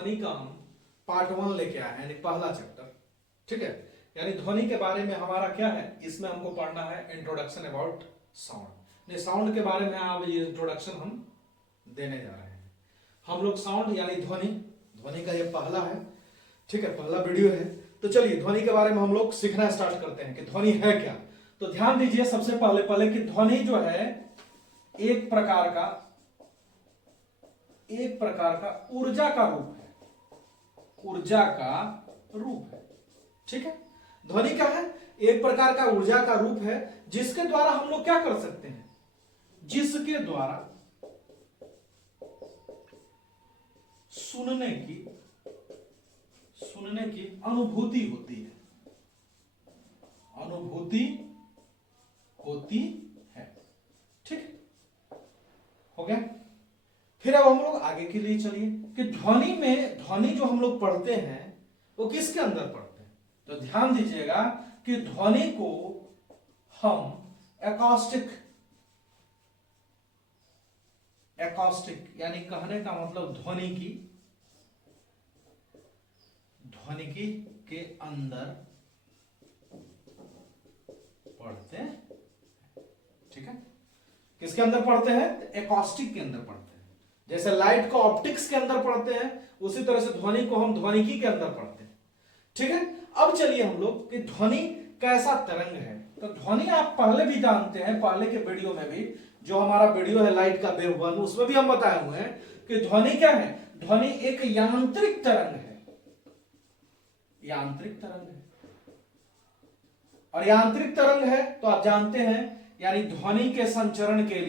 ध्वनि का हम पार्ट 1 लेके आए हैं, यानी पहला चैप्टर। ठीक है, यानी ध्वनि के बारे में हमारा क्या है, इसमें हमको पढ़ना है इंट्रोडक्शन अबाउट साउंड। साउंड के बारे में अब ये इंट्रोडक्शन हम देने जा रहे हैं। हम लोग साउंड यानी ध्वनि, ध्वनि का ये पहला है, ठीक है, पहला वीडियो है। तो चलिए ध्वनि के बारे में हम लोग सीखना स्टार्ट करते हैं कि ध्वनि है क्या। तो ध्यान दीजिए सबसे पहले कि ध्वनि जो है एक प्रकार का ऊर्जा का रूप है, ऊर्जा का रूप है। ठीक है, ध्वनि क्या है, एक प्रकार का ऊर्जा का रूप है जिसके द्वारा हम लोग क्या कर सकते हैं, जिसके द्वारा सुनने की अनुभूति होती है, अनुभूति होती है। ठीक हो गया। फिर अब हम लोग आगे के लिए चलिए कि ध्वनि जो हम लोग पढ़ते हैं वो किसके अंदर पढ़ते हैं। तो ध्यान दीजिएगा कि ध्वनि को हम एकॉस्टिक यानी कहने का मतलब ध्वनिकी के अंदर पढ़ते हैं। ठीक है, किसके अंदर पढ़ते हैं, एकॉस्टिक के अंदर पढ़ते हैं। जैसे लाइट को ऑप्टिक्स के अंदर पढ़ते हैं, उसी तरह से ध्वनि को हम ध्वनिकी के अंदर पढ़ते हैं। ठीक है, अब चलिए हम लोग कि ध्वनि कैसा तरंग है। तो ध्वनि आप पहले भी जानते हैं, पहले के वीडियो में भी, जो हमारा वीडियो है लाइट का वेव 1, उसमें भी हम बताए हुए हैं कि ध्वनि क्या है, ध्वनि एक यांत्रिक तरंग है, यांत्रिक तरंग है। और यांत्रिक तरंग है तो आप जानते हैं, यानी ध्वनि के संचरण के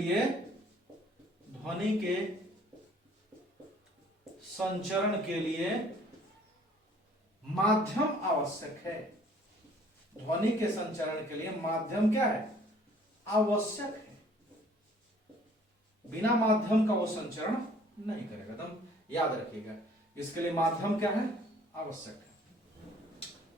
लिए माध्यम आवश्यक है। ध्वनि के संचरण के लिए माध्यम क्या है, आवश्यक है। बिना माध्यम का वो संचरण नहीं करेगा, एकदम याद रखिएगा। इसके लिए माध्यम क्या है, आवश्यक है।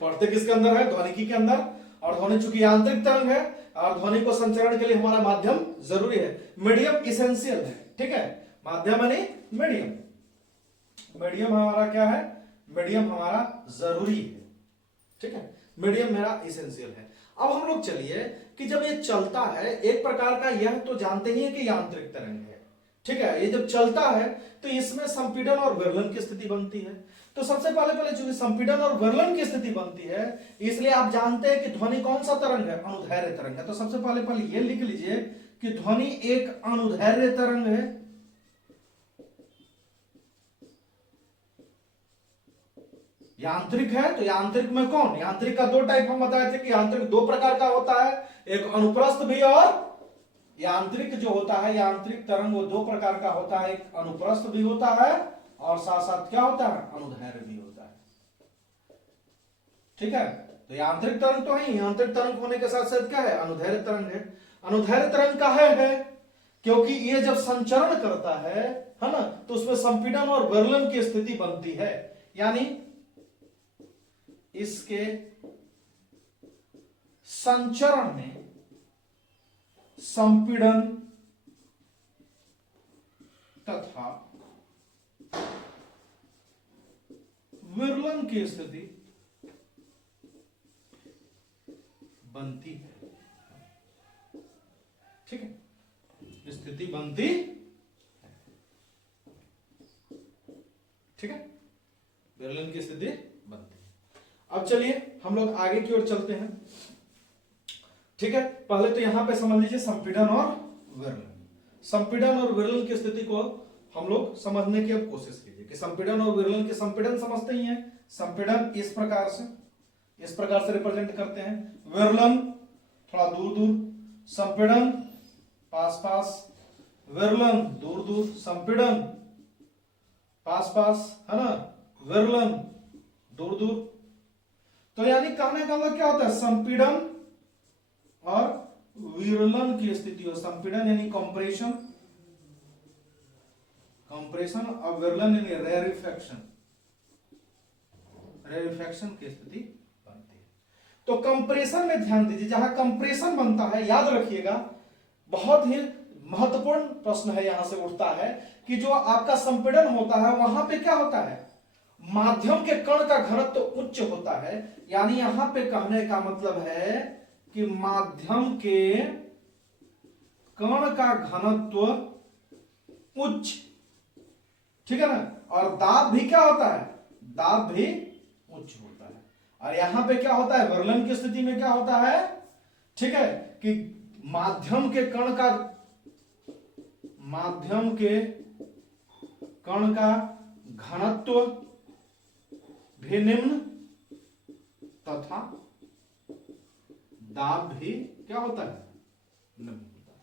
पढ़ते किसके अंदर है, ध्वनिकी के अंदर। और ध्वनि चूंकि यांत्रिक तरंग है और ध्वनि को संचरण के लिए हमारा माध्यम जरूरी है, मीडियम इसेंशियल है। ठीक है, माध्यम यानी मीडियम हमारा क्या है, मीडियम हमारा जरूरी है। ठीक है, मीडियम मेरा इसेंशियल है। अब हम लोग चलिए कि जब ये चलता है, एक प्रकार का, यह तो जानते ही है कि यांत्रिक तरंग है। ठीक है, ये जब चलता है तो इसमें संपीड़न और विरलन की स्थिति बनती है। तो सबसे पहले चूंकि संपीड़न और विरलन की स्थिति बनती है, इसलिए आप जानते हैं कि ध्वनि कौन सा तरंग है, अनुदैर्घ्य तरंग है। तो सबसे पहले ये लिख लीजिए कि ध्वनि एक अनुदैर्घ्य तरंग है। यांत्रिक है तो यांत्रिक में कौन, यांत्रिक का दो टाइप हम बताए थे कि यांत्रिक दो प्रकार का होता है, एक अनुप्रस्थ भी, और यांत्रिक जो होता है, यांत्रिक तरंग वो दो प्रकार का होता है, एक अनुप्रस्थ भी होता है और साथ साथ क्या होता है, अनुदैर्घ्य भी होता है। ठीक है, तो यांत्रिक तरंग तो है, यांत्रिक तरंग होने के साथ साथ क्या है, अनुदैर्घ्य तरंग है। अनुदैर्घ्य तरंग का है क्योंकि ये जब संचरण करता है ना, तो उसमें संपीड़न और विरलन की स्थिति बनती है, यानी इसके संचरण में संपीड़न तथा विरलन की स्थिति बनती है। ठीक है, स्थिति बनती है। ठीक है, विरलन की स्थिति बनती है। अब चलिए हम लोग आगे की ओर चलते हैं। ठीक है, पहले तो यहां पे समझ लीजिए संपीड़न और विरलन। संपीड़न और विरलन की स्थिति को हम लोग समझने की अब कोशिश कीजिए कि संपीड़न और विरलन के, संपीड़न समझते ही हैं, संपीड़न इस प्रकार से रिप्रेजेंट करते हैं, विरलन थोड़ा दूर दूर, संपीड़न पास पास, विरलन दूर दूर, संपीड़न पास पास, है ना, विरलन दूर दूर। तो यानी कहने का मतलब क्या होता है, संपीड़न और विरलन की स्थिति हो। संपीड़न यानी कंप्रेशन, और विरलन यानी रेरिफैक्शन की स्थिति बनती है। तो कंप्रेशन में ध्यान दीजिए, जहां कंप्रेशन बनता है, याद रखिएगा, बहुत ही महत्वपूर्ण प्रश्न है, यहां से उठता है कि जो आपका संपीड़न होता है वहां पे क्या होता है, माध्यम के कण का घनत्व उच्च होता है, यानी यहां पे कहने का मतलब है कि माध्यम के कण का घनत्व उच्च, ठीक है ना, और दाब भी क्या होता है, दाब भी उच्च होता है। और यहां पे क्या होता है, वर्लन की स्थिति में क्या होता है, ठीक है, कि माध्यम के कण का घनत्व भी निम्न तथा दाब भी क्या होता है, निम्न होता है।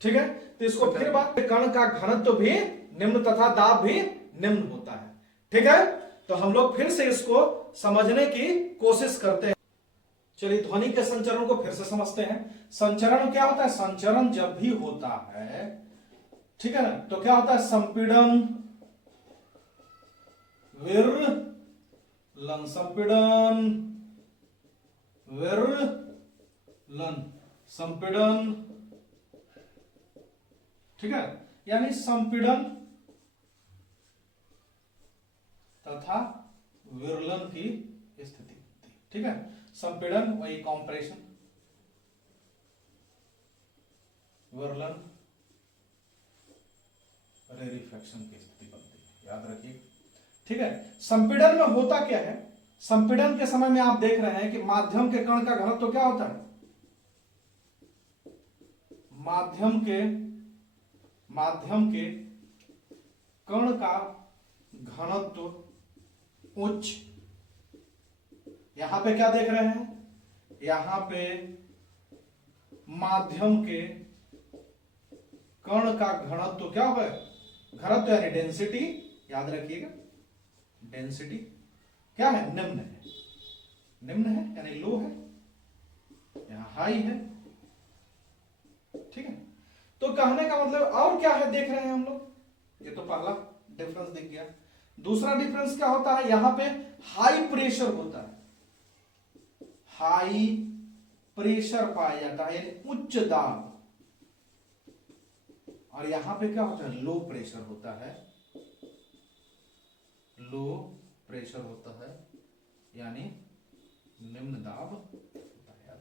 ठीक है, तो इसको फिर बात, कण का घनत्व भी निम्न तथा दाब भी निम्न होता है। ठीक है, तो हम लोग फिर से इसको समझने की कोशिश करते हैं। चलिए ध्वनि के संचरण को फिर से समझते हैं। संचरण क्या होता है, संचरण जब भी होता है, ठीक है ना, तो क्या होता है, संपीड़न विरलन, संपीड़न विरलन, संपीड़न, ठीक है, यानी संपीड़न तथा विरलन की स्थिति होती है। ठीक है, संपीड़न वही कॉम्प्रेशन, विरलन रेरिफैक्शन की स्थिति बनती है, याद रखिए। ठीक है, संपीड़न में होता क्या है, संपीड़न के समय में आप देख रहे हैं कि माध्यम के कण का घनत्व तो क्या होता है, माध्यम के कण का घनत्व उच्च, यहां पे क्या देख रहे हैं, यहां पे माध्यम के कण का घनत्व क्या है, घनत्व यानी डेंसिटी, याद रखिएगा, डेंसिटी क्या है, निम्न है, निम्न है यानी लो है, यहां हाई है। ठीक है, तो कहने का मतलब और क्या है देख रहे हैं हम लोग, ये तो पहला डिफरेंस दिख गया। दूसरा डिफरेंस क्या होता है, यहां पे हाई प्रेशर होता है, हाई प्रेशर पाया जाता है यानी उच्च दाब, और यहां पे क्या होता है, लो प्रेशर होता है, लो प्रेशर होता है यानी निम्न दाब होता है।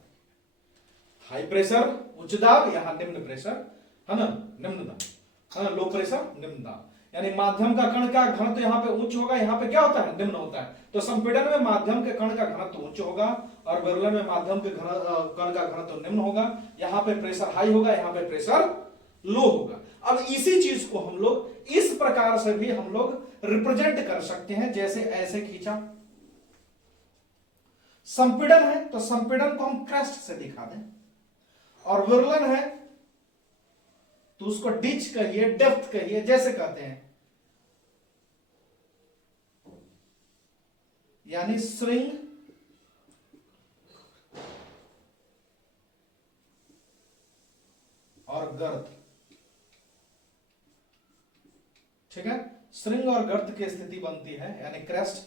हाई प्रेशर उच्च दाब, यहां निम्न प्रेशर है ना, निम्न दाब है ना, लो प्रेशर निम्न दाब, यानी माध्यम का कण का घनत्व यहां पे उच्च होगा, यहां पे क्या होता है, निम्न होता है। तो संपीड़न में माध्यम के कण का घनत्व उच्च होगा और विरलन में माध्यम के कण का घनत्व निम्न होगा, यहां पे प्रेशर हाई होगा, यहां पे प्रेशर लो होगा। अब इसी चीज को हम लोग इस प्रकार से भी हम लोग रिप्रेजेंट कर सकते हैं, जैसे ऐसे खींचा, संपीड़न है तो संपीड़न को हम क्रेस्ट से दिखा दें, और विरलन है तो उसको डिच कहिए, डेप्थ कहिए, जैसे कहते हैं, यानी श्रिंग और गर्त। ठीक है, श्रिंग और गर्त की स्थिति बनती है, यानी क्रेस्ट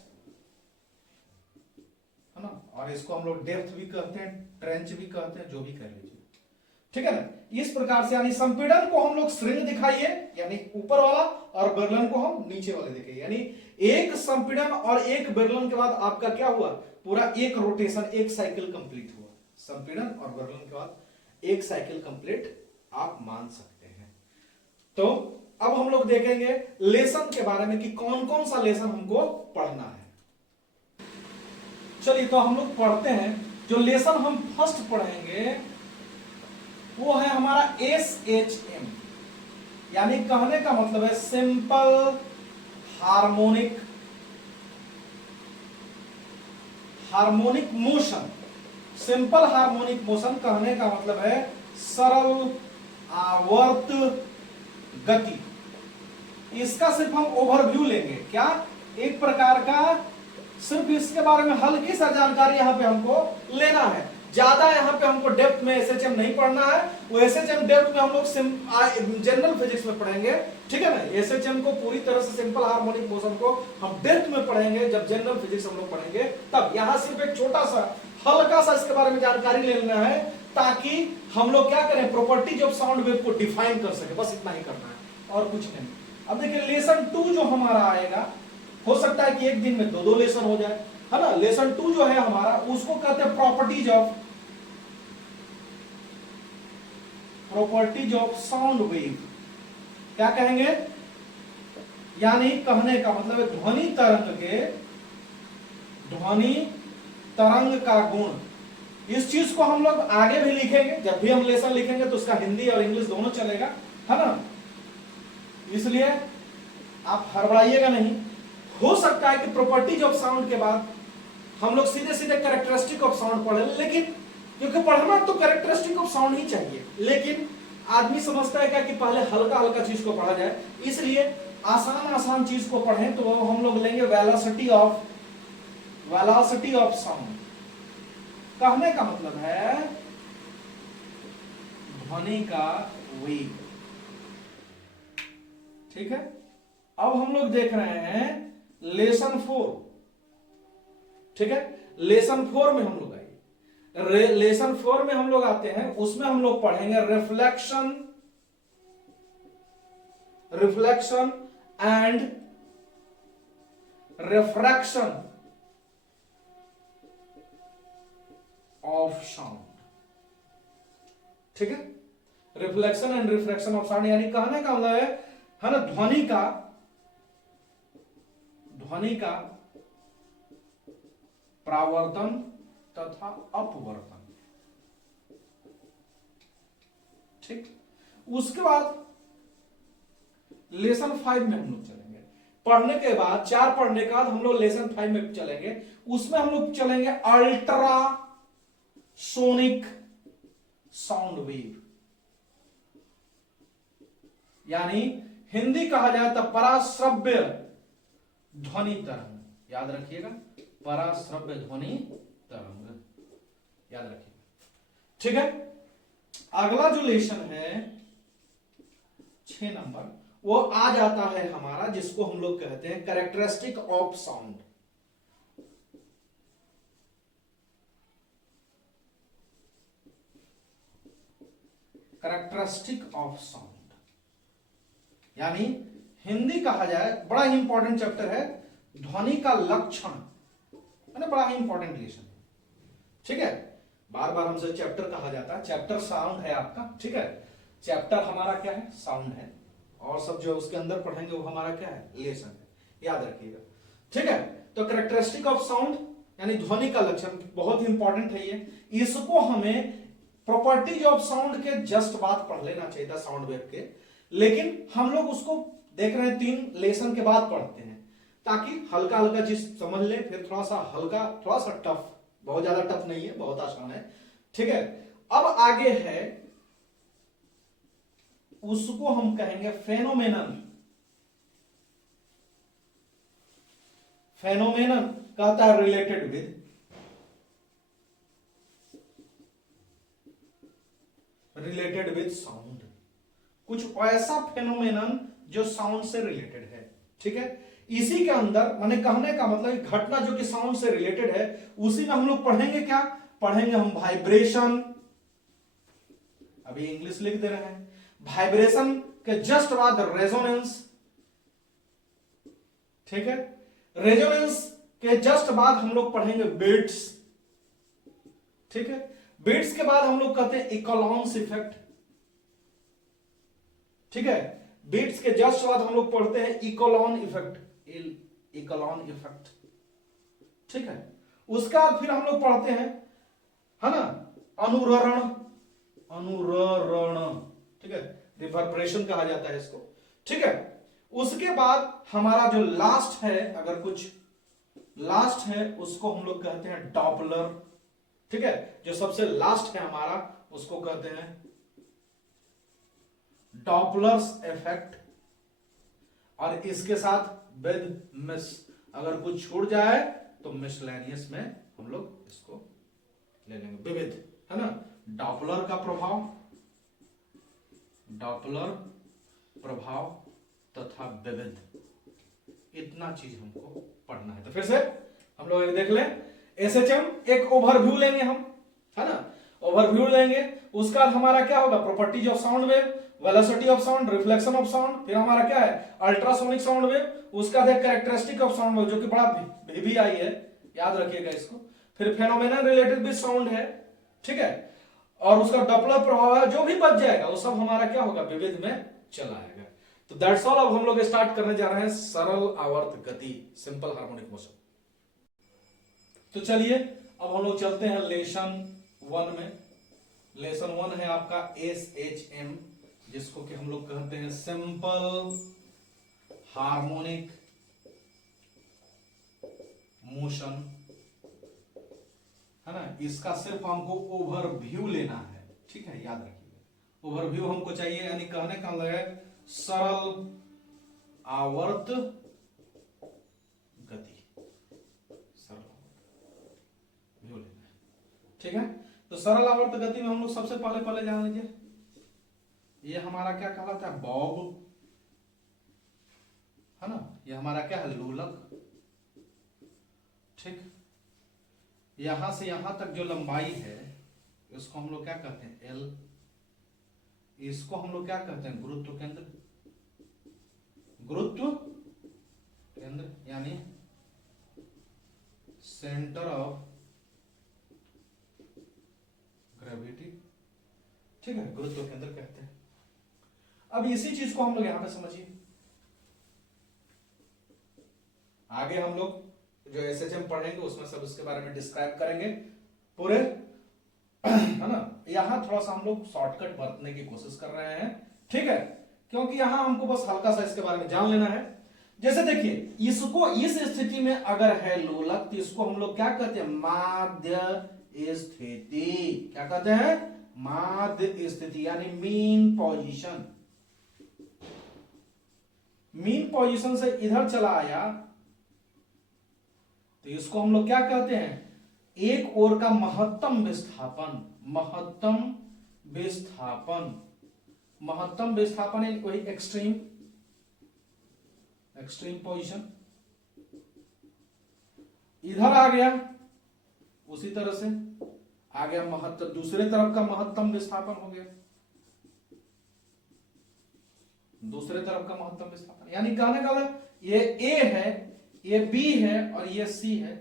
है ना, और इसको हम लोग डेप्थ भी कहते हैं, ट्रेंच भी कहते हैं, जो भी कह लीजिए। ठीक है ना, इस प्रकार से यानी संपीड़न को हम लोग श्रिंग दिखाइए यानी ऊपर वाला, और विरलन को हम नीचे वाले दिखाइए, यानी एक संपीड़न और एक विरलन के बाद आपका क्या हुआ, पूरा एक रोटेशन, एक साइकिल कंप्लीट हुआ। संपीड़न और विरलन के बाद एक साइकिल कंप्लीट आप मान सकते हैं। तो अब हम लोग देखेंगे लेसन के बारे में कि कौन कौन सा लेसन हमको पढ़ना है। चलिए तो हम लोग पढ़ते हैं, जो लेसन हम फर्स्ट पढ़ेंगे वो है हमारा SHM, यानी कहने का मतलब है simple harmonic motion. Simple harmonic motion कहने का मतलब है सरल आवर्त गति। इसका सिर्फ हम ओवरव्यू लेंगे, क्या एक प्रकार का, सिर्फ इसके बारे में हल्की सा जानकारी यहां पे हमको लेना है, ज्यादा यहां पे हमको डेप्थ में SHM नहीं पढ़ना है। वो SHM डेप्थ में हम लोग जनरल फिजिक्स में पढ़ेंगे, ठीक है ना। SHM को पूरी तरह से सिंपल हार्मोनिक मोशन को हम डेप्थ में पढ़ेंगे, जब जनरल फिजिक्स हम लोग पढ़ेंगे तब। यहां सिर्फ एक छोटा सा हल्का सा इसके बारे में जानकारी ले लेना है, ताकि हम लोग क्या करें, प्रॉपर्टीज ऑफ साउंड वेव को डिफाइन कर सके, बस इतना ही करना है और कुछ नहीं। अब देखिए लेसन 2 जो हमारा आएगा हो सकता है कि एक दिन में दो दो लेसन हो जाए, है ना। लेसन 2 जो है हमारा, उसको कहते हैं प्रॉपर्टीज ऑफ साउंड वेव। क्या कहेंगे, यानी कहने का मतलब है ध्वनि तरंग का गुण। इस चीज को हम लोग आगे भी लिखेंगे, जब भी हम लेसन लिखेंगे तो उसका हिंदी और इंग्लिश दोनों चलेगा, है ना। इसलिए आप हड़बड़ाइएगा नहीं। हो सकता है कि प्रॉपर्टीज ऑफ साउंड के बाद हम लोग सीधे सीधे कैरेक्टरिस्टिक ऑफ साउंड पढ़े, लेकिन क्योंकि पढ़ना तो कैरेक्टरिस्टिक ऑफ साउंड ही चाहिए, लेकिन आदमी समझता है क्या कि पहले हल्का हल्का चीज को पढ़ा जाए, इसलिए आसान आसान चीज को पढ़ें। तो हम लोग लेंगे वेलोसिटी ऑफ साउंड। कहने का मतलब है ध्वनि का वेग। ठीक है, अब हम लोग देख रहे हैं लेसन 4। ठीक है, लेसन 4 में हम लोग आएंगे। लेसन 4 में हम लोग आते हैं, उसमें हम लोग पढ़ेंगे reflection and refraction of sound. ठीक है, reflection and refraction of sound, यानी कहने का मतलब है ना, ध्वनि का परावर्तन तथा अपवर्तन। ठीक, उसके बाद लेसन 5 में हम लोग चलेंगे। पढ़ने के बाद 4 पढ़ने के बाद हम लोग लेसन 5 में चलेंगे। उसमें हम लोग चलेंगे अल्ट्रा सोनिक साउंड वेव, यानी हिंदी कहा जाए तो पराश्रव्य ध्वनि तरंग। याद रखिएगा, पराश्रव्य ध्वनि तरंग, याद रखिएगा। ठीक है, अगला जो लेसन है 6 नंबर, वो आ जाता है हमारा, जिसको हम लोग कहते हैं characteristic of sound. Characteristic of sound, यानी हिंदी कहा जाए, बड़ा ही इंपॉर्टेंट चैप्टर है, ध्वनि का लक्षण, है ना, बड़ा ही इंपॉर्टेंट लेसन है। ठीक है, बार बार हमसे चैप्टर कहा जाता है, चैप्टर साउंड है आपका। ठीक है, चैप्टर हमारा क्या है, साउंड है, और सब जो उसके अंदर पढ़ेंगे वो हमारा क्या है, लेसन है, याद रखिएगा। ठीक है, तो कैरेक्टरिस्टिक ऑफ साउंड यानी ध्वनि का लक्षण, बहुत ही इंपॉर्टेंट है ये। इसको हमें प्रॉपर्टीज ऑफ साउंड के जस्ट बाद पढ़ लेना चाहिए था, साउंड वेव के, लेकिन हम लोग उसको देख रहे हैं 3 लेसन के बाद पढ़ते हैं, ताकि हल्का हल्का चीज समझ ले, फिर थोड़ा सा हल्का, थोड़ा सा टफ, बहुत ज्यादा टफ नहीं है, बहुत आसान है। ठीक है, अब आगे है, उसको हम कहेंगे फेनोमेनन। फेनोमेनन कहता है रिलेटेड विद साउंड, कुछ ऐसा फेनोमेनन जो साउंड से रिलेटेड है। ठीक है, इसी के अंदर माने कहने का मतलब घटना जो कि साउंड से रिलेटेड है, उसी में हम लोग पढ़ेंगे, क्या पढ़ेंगे हम, वाइब्रेशन। अभी इंग्लिश लिख दे रहे हैं, वाइब्रेशन के जस्ट बाद रेजोनेंस। ठीक है, रेजोनेंस के जस्ट बाद हम लोग पढ़ेंगे बीट्स। ठीक है, बीट्स के बाद हम लोग कहते हैं इकोलॉन्स इफेक्ट। ठीक है, बीट्स के जस्ट बाद हम लोग पढ़ते हैं इकोलॉन इफेक्ट, इकोलॉन इफेक्ट। ठीक है, उसका फिर हम लोग पढ़ते हैं, है ना, अनुरण। ठीक है, रिवर्बरेशन कहा जाता है इसको। ठीक है, उसके बाद हमारा जो लास्ट है, अगर कुछ लास्ट है, उसको हम लोग कहते हैं डॉपलर। ठीक है, जो सबसे लास्ट है हमारा, उसको कहते हैं डॉपलर्स इफेक्ट। और इसके साथ विद मिस, अगर कुछ छूट जाए तो मिसलेनियस में हम लोग इसको ले लेंगे, विविध, है ना। डॉपलर का प्रभाव, डॉपलर प्रभाव तथा विविध, इतना चीज हमको पढ़ना है। तो फिर से हम लोग एक देख लें, एसएचएम एक ओवरव्यू लेंगे हम, है ना, ओवरव्यू लेंगे। उसका हमारा क्या होगा, properties of sound wave. Velocity of sound, reflection of sound, फिर हमारा क्या है अल्ट्रासोनिक साउंड वेव, उसका है कैरेक्टरिस्टिक ऑफ साउंड वेव जो कि बड़ा वीवीआई है, याद रखिएगा इसको। फिर फेनोमेनन रिलेटेड भी साउंड है, ठीक है, और उसका डॉपलर प्रभाव है, जो भी बच जाएगा वो सब हमारा क्या होगा विविध में चला आएगा। तो दैट्स ऑल। अब हम लोग स्टार्ट करने जा रहे हैं सरल आवर्त गति, सिंपल हार्मोनिक मोशन। तो चलिए अब हम लोग चलते हैं लेसन 1 में। लेसन 1 है आपका SHM, जिसको कि हम लोग कहते हैं सिंपल हार्मोनिक मोशन, है ना। इसका सिर्फ हमको ओवरव्यू लेना है, ठीक है, याद रखिएगा ओवरव्यू हमको चाहिए, यानी कहने का मतलब है सरल आवर्त गति, सरल व्यू लेना है, ठीक है। तो सरल आवर्त गति में हम लोग सबसे पहले जान लीजिए, ये हमारा क्या कहलाता है बॉब, है ना, ये हमारा क्या है लोलक, ठीक। यहां से यहां तक जो लंबाई है इसको हम लोग क्या कहते हैं L, इसको हम लोग क्या कहते हैं गुरुत्व केंद्र, गुरुत्व केंद्र यानी सेंटर ऑफ ग्रेविटी, ठीक है, गुरुत्व केंद्र कहते हैं। अब इसी चीज को हम लोग यहां पे समझिए, आगे हम लोग जो SHM पढ़ेंगे उसमें सब इसके बारे में डिस्क्राइब करेंगे पूरे, है ना। यहां थोड़ा सा हम लोग शॉर्टकट बरतने की कोशिश कर रहे हैं, ठीक है, क्योंकि यहां हमको बस हल्का सा इसके बारे में जान लेना है। जैसे देखिए इसको इस स्थिति में अगर है लोलक तो इसको हम लोग क्या कहते हैं माध्य स्थिति, क्या कहते हैं माध्य स्थिति यानी मीन पोजीशन। मीन पोजीशन से इधर चला आया तो इसको हम लोग क्या कहते हैं एक ओर का महत्तम विस्थापन, महत्तम विस्थापन, महत्तम विस्थापन वही एक्सट्रीम, एक्सट्रीम पोजीशन। इधर आ गया उसी तरह से आ गया महत्तम, दूसरे तरफ का महत्तम विस्थापन हो गया, दूसरे तरफ का महत्तम विस्थापन, यानी कहने का ये A है, ये B है और ये C है।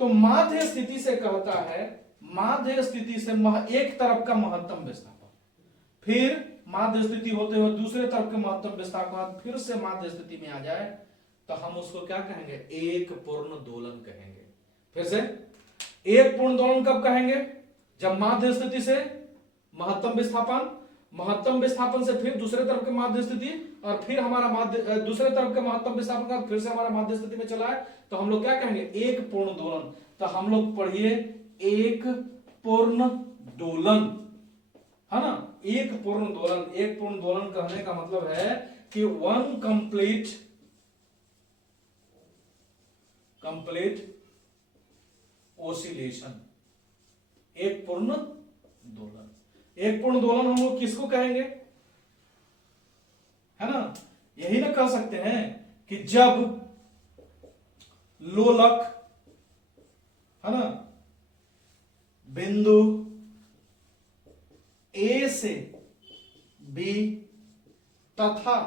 तो माध्य स्थिति से कहता है, माध्य स्थिति से एक तरफ का महत्तम विस्थापन, फिर माध्य स्थिति होते हुए दूसरे तरफ के महत्तम विस्थापन, फिर से माध्य स्थिति में आ जाए तो हम उसको क्या कहेंगे एक पूर्ण दोलन कहेंगे। फिर से एक पूर्ण दोलन कब कहेंगे जब माध्य स्थिति से महत्तम विस्थापन, महत्तम विस्थापन से फिर दूसरे तरफ के माध्य स्थिति और फिर हमारा माध्य दूसरे तरफ के महत्तम विस्थापन का फिर से हमारा माध्य स्थिति में चला है तो हम लोग क्या कहेंगे एक पूर्ण दोलन। तो हम लोग पढ़िए एक पूर्ण दोलन, है ना, एक पूर्ण दोलन। एक पूर्ण दोलन कहने का मतलब है कि वन कंप्लीट ओसिलेशन, एक पूर्ण दोलन। एक पूर्ण दोलन हम लोग किसको कहेंगे, है ना, यही ना कह सकते हैं कि जब लोलक, है ना, बिंदु A से B तथा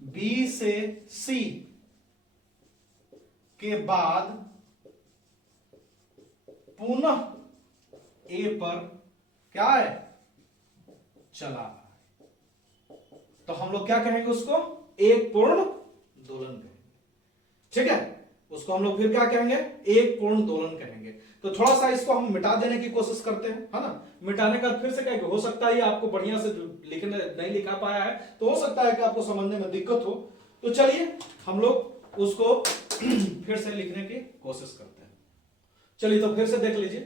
B से C के बाद पुनः A पर क्या है चला रहा है तो हम लोग क्या कहेंगे उसको एक पूर्ण दोलन कहेंगे, ठीक है। उसको हम लोग फिर क्या कहेंगे एक पूर्ण दोलन कहेंगे। तो थोड़ा सा इसको हम मिटा देने की कोशिश करते हैं, है ना, मिटाने का फिर से कहेंगे। हो सकता है आपको बढ़िया से लिखने नहीं लिखा पाया है तो हो सकता है कि आपको समझने में दिक्कत हो, तो चलिए हम लोग उसको फिर से लिखने की कोशिश करते हैं। चलिए तो फिर से देख लीजिए,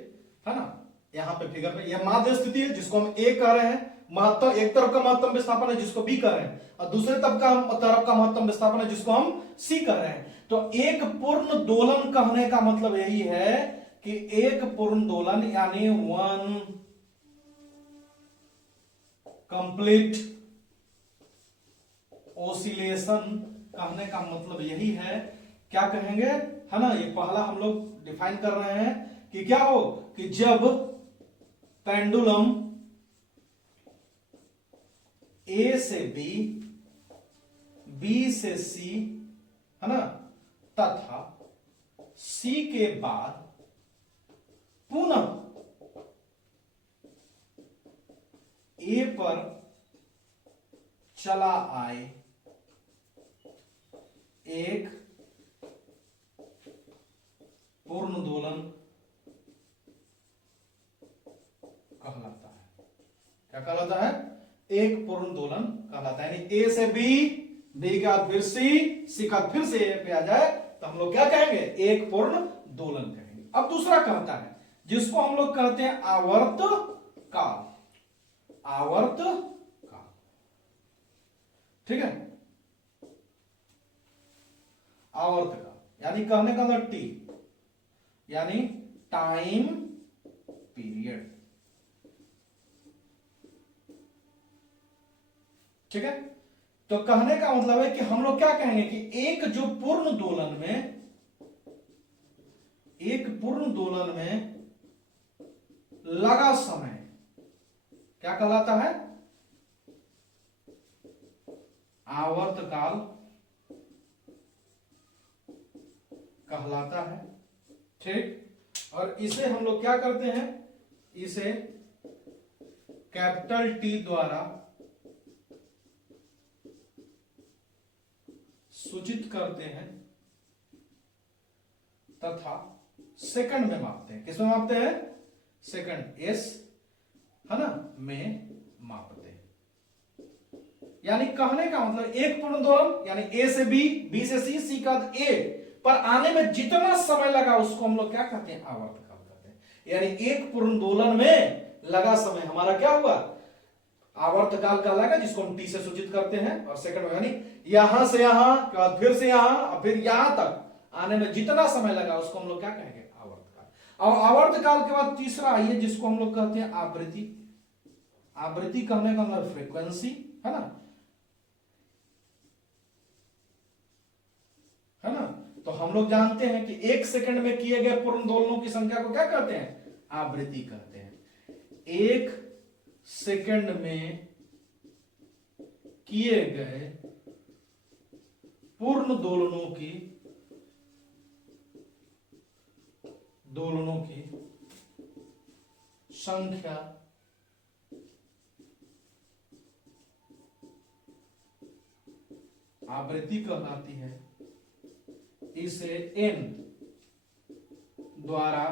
है ना, यहां पे फिगर में यह माध्य स्थिति है जिसको हम A कह रहे हैं, महत्तम एक तरफ का महत्तम विस्थापन है जिसको B कह रहे हैं और दूसरे तरफ का महत्तम विस्थापन है जिसको हम C कह रहे हैं। तो एक पूर्ण दोलन कहने का मतलब यही है कि एक पूर्ण दोलन यानी वन कंप्लीट ओसिलेशन कहने का मतलब यही है। क्या कहेंगे, है ना, ये पहला हम लोग डिफाइन कर रहे हैं कि क्या हो कि जब पेंडुलम ए से बी, बी से सी, है ना, तथा सी के बाद पुनः ए पर चला आए एक पूर्ण दोलन कहलाता है। क्या कहलाता है? एक पूर्ण दोलन कहलाता है। यानी ए से बी, बी का फिर सी का फिर से ए पे आ जाए तो हम लोग क्या कहेंगे? एक पूर्ण दोलन कहेंगे। अब दूसरा कहता है जिसको हम लोग कहते हैं आवर्त काल। आवर्त काल, ठीक है, आवर्त काल यानी कहने का मतलब टी, यानी टाइम पीरियड, ठीक है। तो कहने का मतलब है कि हम लोग क्या कहेंगे कि एक जो पूर्ण दोलन में, एक पूर्ण दोलन में लगा समय क्या कहलाता है? आवर्त काल कहलाता है, ठीक। और इसे हम लोग क्या करते हैं? इसे कैपिटल टी द्वारा सूचित करते हैं तथा सेकंड में मापते हैं। किसमें मापते हैं? सेकंड, एस, है ना, में मापते हैं। यानी कहने का मतलब एक पूर्ण दोलन यानी ए से बी, बी से सी, सी का ए पर आने में जितना समय लगा उसको हम लोग क्या कहते हैं? आवर्त काल कहते हैं। यानी एक पूर्ण दोलन में लगा समय हमारा क्या हुआ? आवर्त काल कहलाएगा, जिसको हम टी से सूचित करते हैं। और सेकंड में यानी यहां से यहां के बाद फिर से यहां और फिर यहां तक आने में जितना समय लगा उसको हम लोग क्या कहेंगे? आवर्त काल। और आवर्त काल के बाद तीसरा आइए जिसको हम लोग कहते हैं आवृत्ति। आवृत्ति कहने का मतलब फ्रीक्वेंसी, है ना, है ना। तो हम लोग जानते हैं कि एक सेकंड में किए गए पूर्ण दोलनों की संख्या को क्या कहते हैं? आवृत्ति कहते हैं। एक सेकंड में किए गए पूर्ण दोलनों की संख्या आवृत्ति कहलाती है। इसे n द्वारा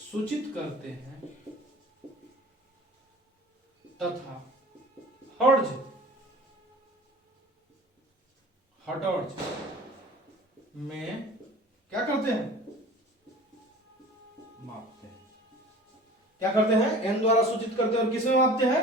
सूचित करते हैं तथा हर्ट्ज में क्या करते हैं? मापते हैं। क्या करते हैं? n द्वारा सूचित करते हैं और किसमें मापते हैं?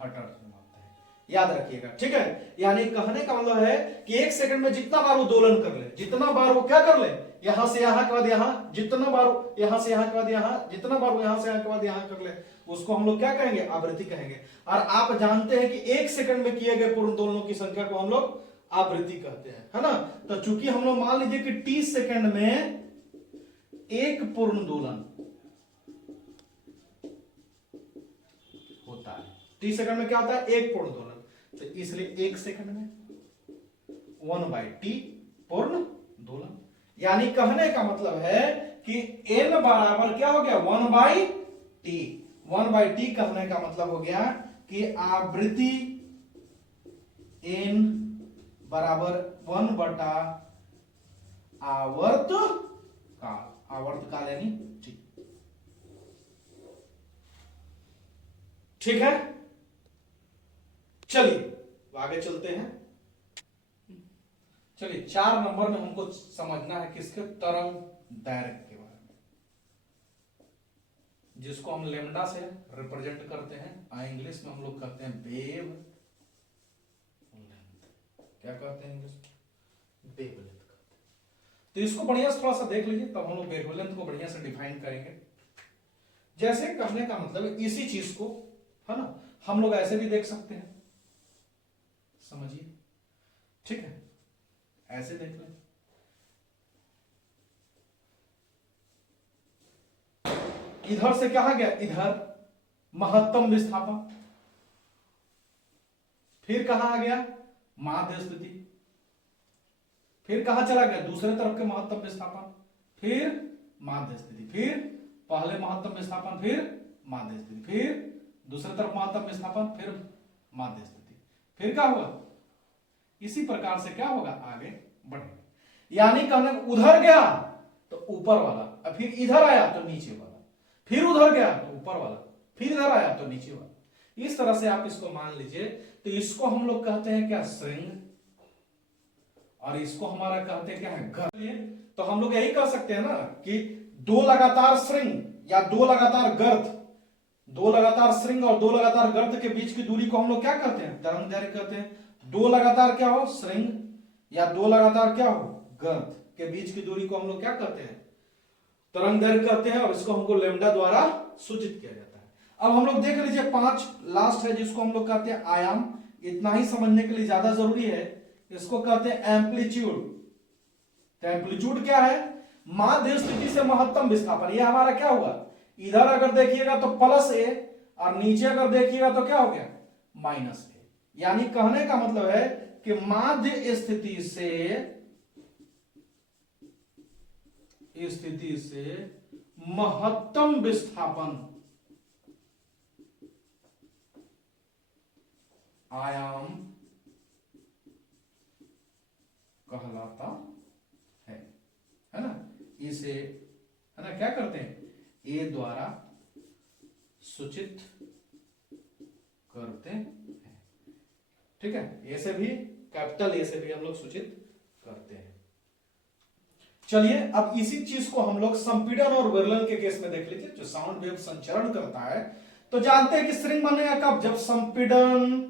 हर्ट्ज में मापते हैं। याद रखिएगा, ठीक है। यानी कहने का मतलब है कि एक सेकंड में जितना बार वो दोलन कर ले, जितना बार वो क्या कर ले, यहां से यहां के बाद यहां, जितना बार यहां से यहां के बाद यहां, जितना बार वो यहां से यहां के बाद यहां कर ले, उसको हम लोग क्या कहेंगे? आवृत्ति कहेंगे। और आप जानते हैं कि एक सेकंड में किए गए पूर्ण दोलनों की संख्या को हम लोग आवृत्ति कहते हैं, है ना। तो चूंकि हम लोग मान लीजिए कि टी सेकंड में एक पूर्ण दोलन होता है, टी सेकंड में क्या होता है? एक पूर्ण दोलन, तो इसलिए एक सेकंड में 1/t पूर्ण दोलन। यानी कहने का मतलब है कि n बराबर क्या हो गया? 1/t। 1/t कहने का मतलब हो गया कि आवृत्ति n बराबर 1/, आवर्त काल। आवर्त काल यानी t, ठीक है। चलिए आगे चलते हैं। चलिए 4 नंबर में हमको समझना है किसके? तरंग दैर्घ्य के बारे में, जिसको हम लेमडा से रिप्रेजेंट करते हैं। इंग्लिश में हम लोग कहते हैं वेव लेंथ। क्या कहते हैं इंग्लिश में? वेव लेंथ कहते हैं। तो इसको बढ़िया से थोड़ा सा देख लीजिए, तब हम लोग वेव लेंथ को बढ़िया से डिफाइन करेंगे। जैसे कहने का मतलब इसी चीज को, है ना, हम लोग ऐसे भी देख सकते हैं, समझिए, ठीक है। ऐसे देख लें, इधर से कहा गया, इधर महत्तम विस्थापन, फिर कहां आ गया, माध्य स्थिति, फिर कहां चला गया, दूसरे तरफ के महत्तम विस्थापन, फिर माध्य स्थिति, फिर पहले महत्तम विस्थापन, फिर माध्य स्थिति, फिर दूसरे तरफ महत्तम विस्थापन, फिर माध्य स्थिति, फिर क्या हुआ, इसी प्रकार से क्या होगा, आगे बढ़ेगा। यानी कहने उधर गया तो ऊपर वाला, फिर इधर आया तो नीचे वाला, फिर उधर गया तो ऊपर वाला, फिर इधर आया तो नीचे वाला। इस तरह से आप इसको मान लीजिए। तो इसको हम लोग कहते हैं क्या, श्रृंग, और इसको हमारा कहते हैं क्या है, गर्त। तो हम लोग यही कह सकते हैं ना कि दो लगातार श्रृंग या दो लगातार गर्त, दो लगातार श्रृंग और दो लगातार गर्त के बीच की दूरी को हम लोग क्या कहते हैं, तरंग दैर्घ्य कहते हैं। दो लगातार क्या हो, श्रृंग, या दो लगातार क्या हो, गर्त के बीच की दूरी को हम लोग क्या कहते हैं, तरंग दैर्घ्य कहते हैं, और इसको हमको लैम्डा द्वारा सूचित किया जाता है। अब हम लोग देख लीजिए 5 लास्ट है जिसको हम लोग कहते हैं आयाम। इतना ही समझने के लिए ज्यादा जरूरी है, इसको कहते हैं एम्पलीट्यूड। तो एम्पलीट्यूड क्या है, माध्य स्थिति से महत्तम विस्थापन। ये हमारा क्या हुआ, इधर अगर देखिएगा तो +a और नीचे अगर देखिएगा तो क्या हो गया, -a। यानी कहने का मतलब है कि माध्य स्थिति से महत्तम विस्थापन आयाम कहलाता है ना। इसे है ना क्या करते हैं, ए द्वारा सूचित करते हैं, ठीक है। ए से भी, कैपिटल ए से भी हम लोग सूचित करते हैं। चलिए अब इसी चीज को हम लोग संपीड़न और विरलन के केस में देख लीजिए। जो साउंड वेव संचरण करता है तो जानते हैं कि श्रृंग बनेगा कब, जब संपीड़न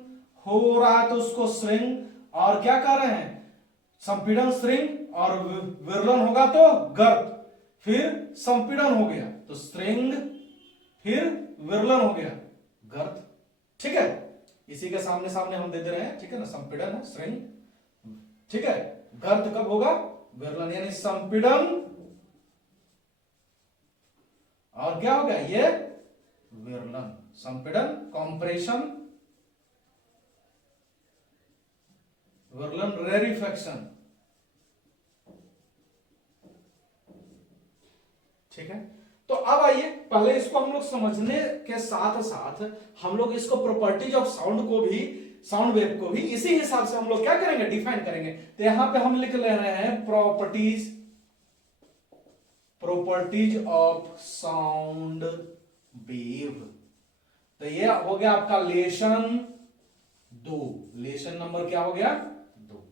हो रहा है तो उसको श्रृंग, और क्या कह रहे हैं, संपीड़न श्रृंग और विरलन होगा तो गर्त, फिर संपीड़न हो गया तो श्रृंग, फिर विरलन हो गया गर्त, ठीक है। इसी के सामने सामने हम दे रहे हैं, ठीक है ना, संपीड़न है श्रृंग, ठीक है, गर्त कब होगा, विरलन। यानी संपीड़न और क्या हो गया, ये विरलन, संपीड़न कॉम्प्रेशन, विरलन रेरिफेक्शन, ठीक है। तो अब आइए पहले इसको हम लोग समझने के साथ साथ हम लोग इसको प्रॉपर्टीज ऑफ साउंड को भी, साउंड वेव को भी इसी हिसाब से हम लोग क्या करेंगे, डिफाइन करेंगे। तो यहां पे हम लिख ले रहे हैं प्रॉपर्टीज ऑफ साउंड वेव। तो ये हो गया आपका लेसन 2, लेसन नंबर क्या हो गया, 2।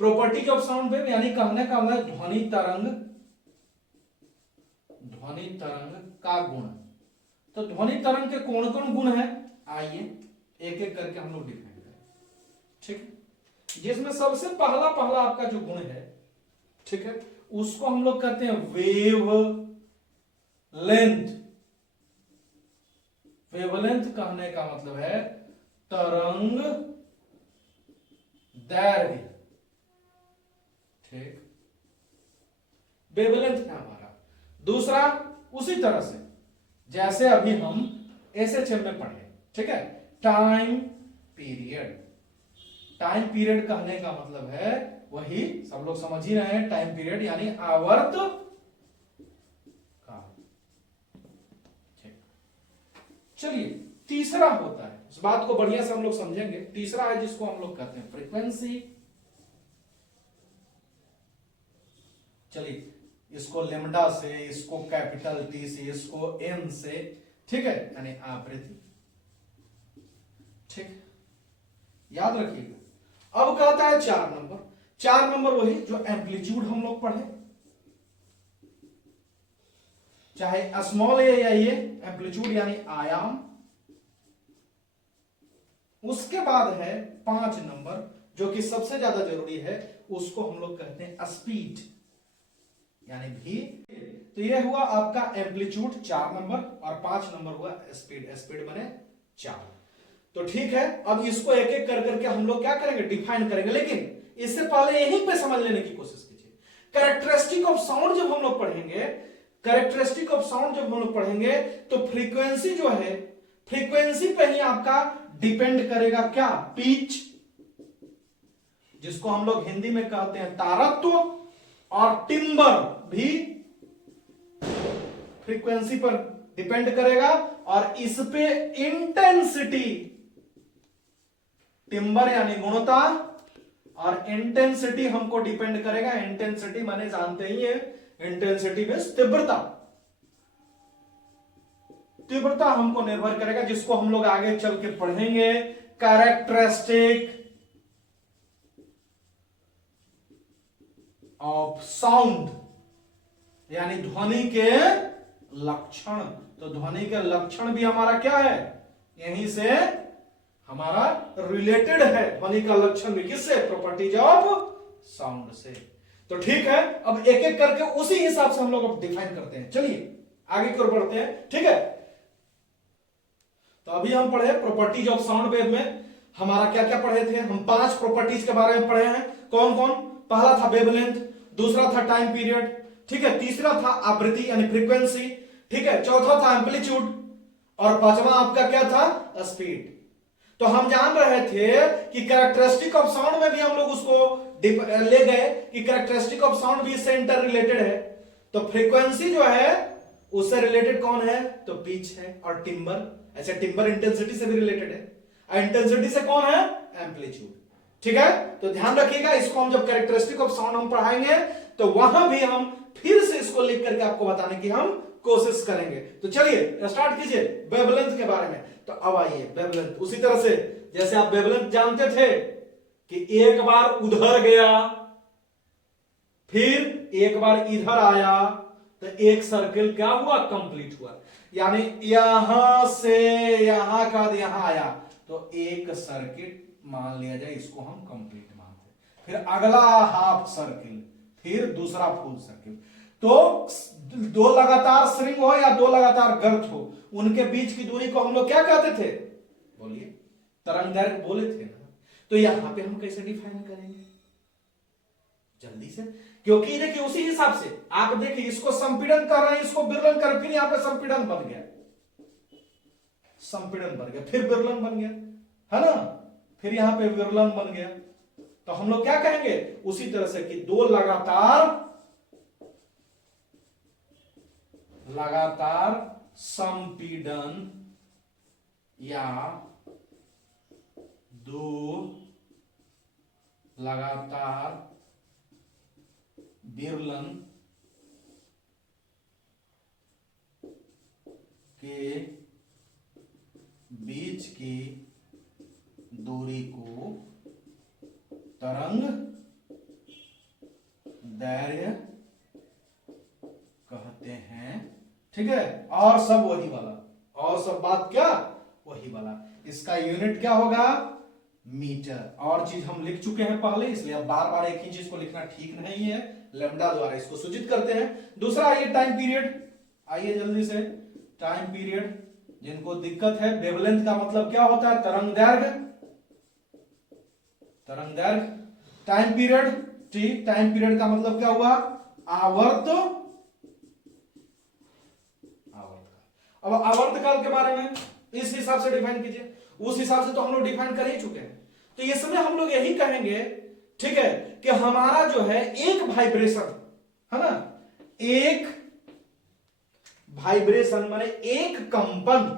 प्रॉपर्टीज ऑफ साउंड वेव यानी कहने का मतलब ध्वनि तरंग का गुण। तो ध्वनि तरंग के कौन कौन गुण है, आइए एक एक करके हम लोग डिफाइन करें, ठीक है। जिसमें सबसे पहला आपका जो गुण है, ठीक है, उसको हम लोग कहते हैं वेव लेंथ। वेवलेंथ कहने का मतलब है तरंग दैर्घ्य, ठीक, वेवलेंथ है हमारा। दूसरा उसी तरह से जैसे अभी हम एसएचएम में पढ़े, ठीक है, टाइम पीरियड। टाइम पीरियड कहने का मतलब है वही सब लोग समझ ही रहे हैं, टाइम पीरियड यानी आवर्त काल। चलिए तीसरा होता है, इस बात को बढ़िया से हम लोग समझेंगे। तीसरा है जिसको हम लोग कहते हैं फ्रीक्वेंसी। चलिए इसको लेमडा से, इसको कैपिटल टी से, इसको एन से, ठीक है, यानी आवृत्ति, ठीक, याद रखिएगा। अब कहता है 4 नंबर। 4 नंबर वही जो एम्पलीट्यूड हम लोग पढ़े, चाहे स्मॉल ए या ये एम्पलीट्यूड यानी आयाम। उसके बाद है 5 नंबर जो कि सबसे ज्यादा जरूरी है, उसको हम लोग कहते हैं स्पीड यानी भी। तो ये हुआ आपका एम्पलीट्यूड 4 नंबर, और 5 नंबर हुआ स्पीड। स्पीड बने 4। तो ठीक है, अब इसको एक एक कर करके हम लोग क्या करेंगे, डिफाइन करेंगे। लेकिन इससे पहले यहीं पे समझ लेने की कोशिश कीजिए। कैरेक्टरिस्टिक ऑफ साउंड जब हम लोग पढ़ेंगे, कैरेक्टरिस्टिक ऑफ साउंड जब हम लोग पढ़ेंगे तो फ्रीक्वेंसी जो है, फ्रीक्वेंसी पे ही आपका डिपेंड करेगा क्या, पिच, जिसको हम लोग हिंदी में कहते हैं तारत्व, और टिम्बर भी फ्रीक्वेंसी पर डिपेंड करेगा, और इस पे इंटेंसिटी, टिम्बर यानी गुणता और इंटेंसिटी हमको डिपेंड करेगा। इंटेंसिटी माने जानते ही है, इंटेंसिटी में तीव्रता, तीव्रता हमको निर्भर करेगा, जिसको हम लोग आगे चल के पढ़ेंगे। कैरेक्टरिस्टिक ऑफ साउंड यानी ध्वनि के लक्षण। तो ध्वनि के लक्षण भी हमारा क्या है, यहीं से हमारा रिलेटेड है। ध्वनि का लक्षण भी किससे, प्रॉपर्टीज ऑफ साउंड से। तो ठीक है, अब एक एक करके उसी हिसाब से हम लोग अब डिफाइन करते हैं। चलिए आगे की ओर बढ़ते हैं। ठीक है, तो अभी हम पढ़े प्रॉपर्टीज ऑफ साउंड वेव में हमारा क्या क्या पढ़े थे हम, 5 प्रॉपर्टीज के बारे में पढ़े हैं। कौन कौन, पहला था वेवलेंथ, दूसरा था टाइम पीरियड, ठीक है, तीसरा था आवृत्ति यानी फ्रीक्वेंसी, ठीक है, चौथा था एम्पलीट्यूड, और पांचवा आपका क्या था, स्पीड। तो हम जान रहे थे कि कैरेक्टरिस्टिक ऑफ साउंड में भी हम लोग उसको ले गए कि कैरेक्टरिस्टिक ऑफ साउंड भी इससे इंटर रिलेटेड है। तो फ्रीक्वेंसी जो है उससे रिलेटेड कौन है, तो पिच है, और टिम्बर, ऐसे टिम्बर इंटेंसिटी से भी रिलेटेड है, और इंटेंसिटी से कौन है, एम्पलीट्यूड। ठीक है, तो ध्यान रखिएगा, इसको हम जब कैरेक्टरिस्टिक ऑफ साउंड हम पढ़ाएंगे तो वहां भी हम फिर से इसको लिख करके आपको बताने की हम कोशिश करेंगे। तो चलिए स्टार्ट कीजिए वेवलेंथ के बारे में। तो अब आइए वेवलेंथ, उसी तरह से जैसे आप वेवलेंथ जानते थे कि एक बार उधर गया फिर एक बार इधर आया तो एक सर्किल क्या हुआ, कंप्लीट हुआ। यानी यहां से यहां का यहां आया तो एक सर्किट मान लिया जाए, इसको हम कंप्लीट मानते हैं। फिर अगला हाफ सर्किल, फिर दूसरा फुल सर्किल। तो दो लगातार श्रृंग हो या दो लगातार गर्त हो, उनके बीच की दूरी को हम लोग क्या कहते थे, बोलिए, तरंगदैर्घ्य बोले थे ना। तो यहां पे हम कैसे डिफाइन करेंगे, जल्दी से, क्योंकि देखिए उसी हिसाब से आप देखिए, इसको संपीड़न कर रहे हैं, इसको विरलन कर, फिर यहां पे संपीड़न बन गया, संपीड़न बन गया, फिर विरलन बन गया, है ना, फिर यहां पे विरलन बन गया। तो हम लोग क्या कहेंगे उसी तरह से कि दो लगातार संपीड़न या दो लगातार विरलन के बीच की दूरी को तरंग दैर्घ्य कहते हैं। ठीक है, और सब वही वाला, और सब बात क्या वही वाला। इसका यूनिट क्या होगा, मीटर। और चीज हम लिख चुके हैं पहले, इसलिए अब बार बार एक ही चीज को लिखना ठीक नहीं है, लैम्डा द्वारा इसको सूचित करते हैं। दूसरा आइए टाइम पीरियड, आइए जल्दी से टाइम पीरियड। जिनको दिक्कत है, वेवलेंथ का मतलब क्या होता है, तरंग दैर्घ्य, तरंग दैर्घ्य। टाइम पीरियड, ठीक, टाइम पीरियड का मतलब क्या हुआ, आवर्त, अब आवर्त काल के बारे में इस हिसाब से डिफाइन कीजिए। उस हिसाब से तो हम लोग डिफाइन कर ही चुके हैं। तो इसमें हम लोग यही कहेंगे, ठीक है, कि हमारा जो है एक वाइब्रेशन है ना, एक वाइब्रेशन माने एक कंपन,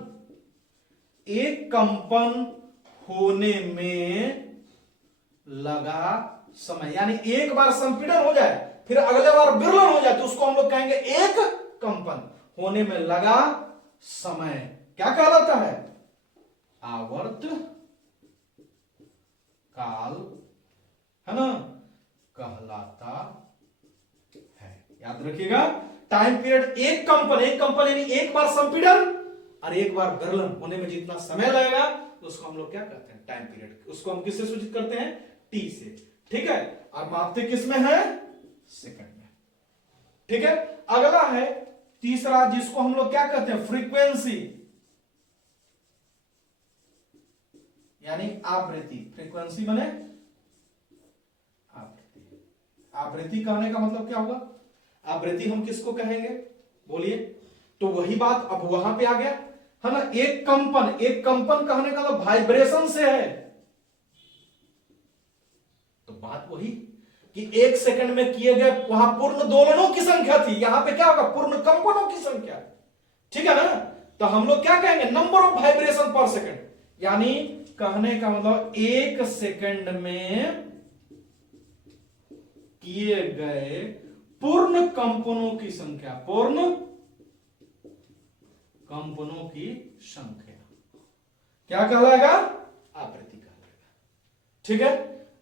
एक कंपन होने में लगा समय, यानी एक बार संपीड़न हो जाए फिर अगले बार विरलन हो जाए तो उसको हम लोग कहेंगे एक कंपन होने में लगा समय क्या कहलाता है, आवर्त काल, है ना, कहलाता है। याद रखिएगा, टाइम पीरियड एक कंपन यानी एक बार संपीड़न और एक बार विरलन होने में जितना समय लगेगा उसको हम लोग क्या कहते हैं, टाइम पीरियड। उसको हम किससे सूचित करते हैं, टी से। ठीक है, और मापते किस में है, सेकंड में। ठीक है, अगला है तीसरा, जिसको हम लोग क्या कहते हैं, फ्रीक्वेंसी यानी आवृत्ति। फ्रीक्वेंसी माने आवृत्ति। आवृत्ति कहने का मतलब क्या होगा, आवृत्ति हम किसको कहेंगे, बोलिए। तो वही बात अब वहां पे आ गया, है ना, एक कंपन कहने का तो वाइब्रेशन से है, तो बात वही कि 1 सेकंड में किए गए वहां पूर्ण दोलनों की संख्या थी, यहां पे क्या होगा, पूर्ण कंपनों की संख्या। ठीक है ना, तो हम लोग क्या कहेंगे, नंबर ऑफ वाइब्रेशन पर सेकंड, यानी कहने का मतलब 1 सेकंड में किए गए पूर्ण कंपनों की संख्या, पूर्ण कंपनों की संख्या क्या कहलाएगा, आवृत्ति कहलाएगा। ठीक है,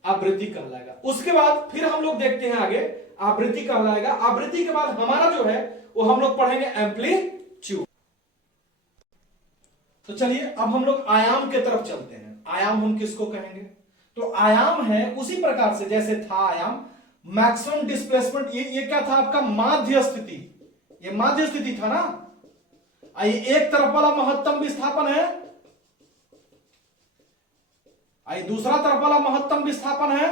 आवृत्ति कहलाएगा। उसके बाद फिर हम लोग देखते हैं आगे, आवृत्ति कहलाएगा। आवृत्ति के बाद हमारा जो है वो हम लोग पढ़ेंगे एम्पलीट्यूड। तो चलिए अब हम लोग आयाम के तरफ चलते हैं। आयाम हम किसको कहेंगे, तो आयाम है उसी प्रकार से जैसे था आयाम, मैक्सिमम डिस्प्लेसमेंट, ये क्या था आपका, माध्य स्थिति, ये माध्य स्थिति था ना। ये एक तरफ वाला महत्तम विस्थापन है, दूसरा तरफ वाला महत्तम विस्थापन है।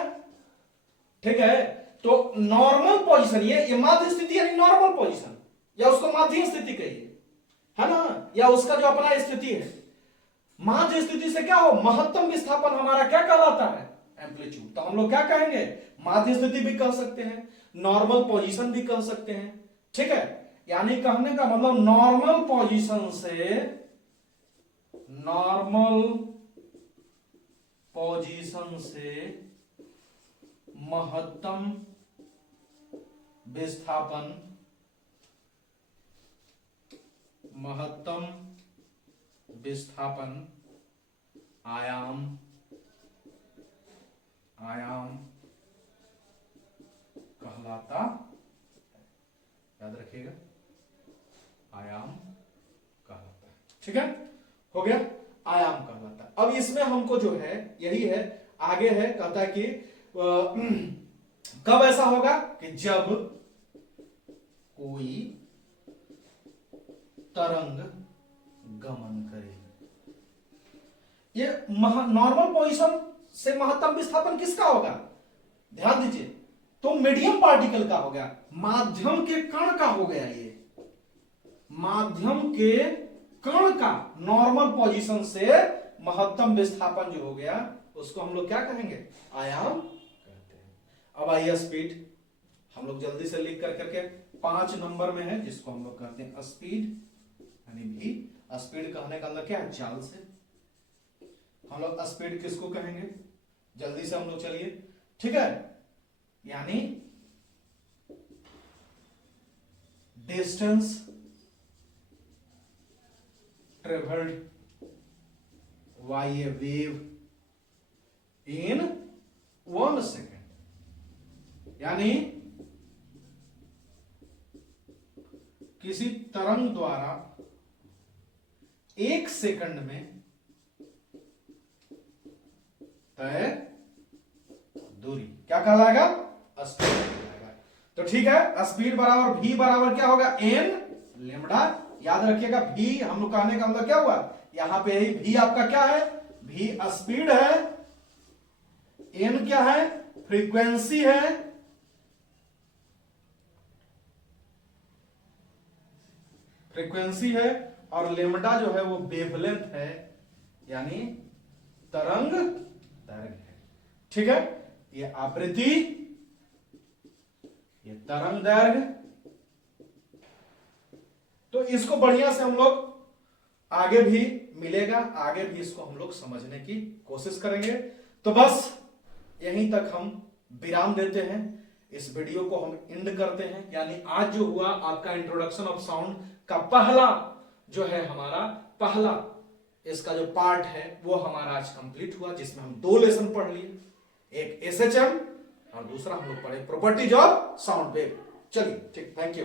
ठीक है, तो नॉर्मल पोजीशन, ये माध्य स्थिति यानी नॉर्मल पोजीशन, या उसको माध्य स्थिति कहिए, है ना, या उसका जो अपना स्थिति है। माध्य स्थिति से क्या हो, महत्तम विस्थापन हमारा क्या कहलाता है, एम्पलीट्यूड। तो हम लोग क्या कहेंगे, माध्य स्थिति भी कह सकते हैं, नॉर्मल पोजीशन भी कह सकते हैं। ठीक है, यानी कहने का मतलब नॉर्मल पोजीशन से, नॉर्मल पोजीशन से महत्तम विस्थापन, महत्तम विस्थापन आयाम, आयाम कहलाता है। याद रखिएगा, आयाम कहलाता है। ठीक है, हो गया, आयाम कहलाता है। अब इसमें हमको जो है यही है, आगे है, कहता है कि कब ऐसा होगा कि जब कोई तरंग गमन करे। ये नॉर्मल पोजीशन से महत्तम विस्थापन किसका होगा, ध्यान दीजिए, तो मीडियम पार्टिकल का हो गया, माध्यम के कण का हो गया, ये माध्यम के कण का नॉर्मल पोजीशन से महत्तम विस्थापन जो हो गया उसको हम लोग क्या कहेंगे, आयाम कहते हैं। अब आइए स्पीड, हम लोग जल्दी से लिख कर करके 5 नंबर में है जिसको हम लोग कहते हैं स्पीड, यानी भी स्पीड कहने का अंदर क्या है, चाल से। हम लोग स्पीड किसको कहेंगे, जल्दी से हम लोग चलिए। ठीक है, यानी distance travelled by A wave in 1 second, यानी किसी तरंग द्वारा 1 सेकंड में तय दूरी क्या कहलाएगा, स्पीड कहलाएगा। तो ठीक है, स्पीड बराबर v बराबर क्या होगा, n लेमडा। याद रखिएगा, v हम लोग कहने का मतलब क्या हुआ, यहां पे ही v आपका क्या है, v स्पीड है, n क्या है, फ्रीक्वेंसी है, फ्रीक्वेंसी है, और लेमडा जो है वो वेवलेंथ है, यानी तरंग दैर्घ्य है। ठीक है, ये आवृत्ति, ये तरंग दैर्घ्य। तो इसको बढ़िया से हम लोग आगे भी मिलेगा, आगे भी इसको हम लोग समझने की कोशिश करेंगे। तो बस यहीं तक हम विराम देते हैं, इस वीडियो को हम एंड करते हैं। यानी आज जो हुआ आपका इंट्रोडक्शन ऑफ साउंड का पहला जो है, हमारा पहला इसका जो पार्ट है वो हमारा आज कंप्लीट हुआ, जिसमें हम 2 लेसन पढ़ लिए, एक एसएचएम और दूसरा हम लोग पढ़े प्रॉपर्टीज ऑफ साउंड वेव। चलिए ठीक, थैंक यू।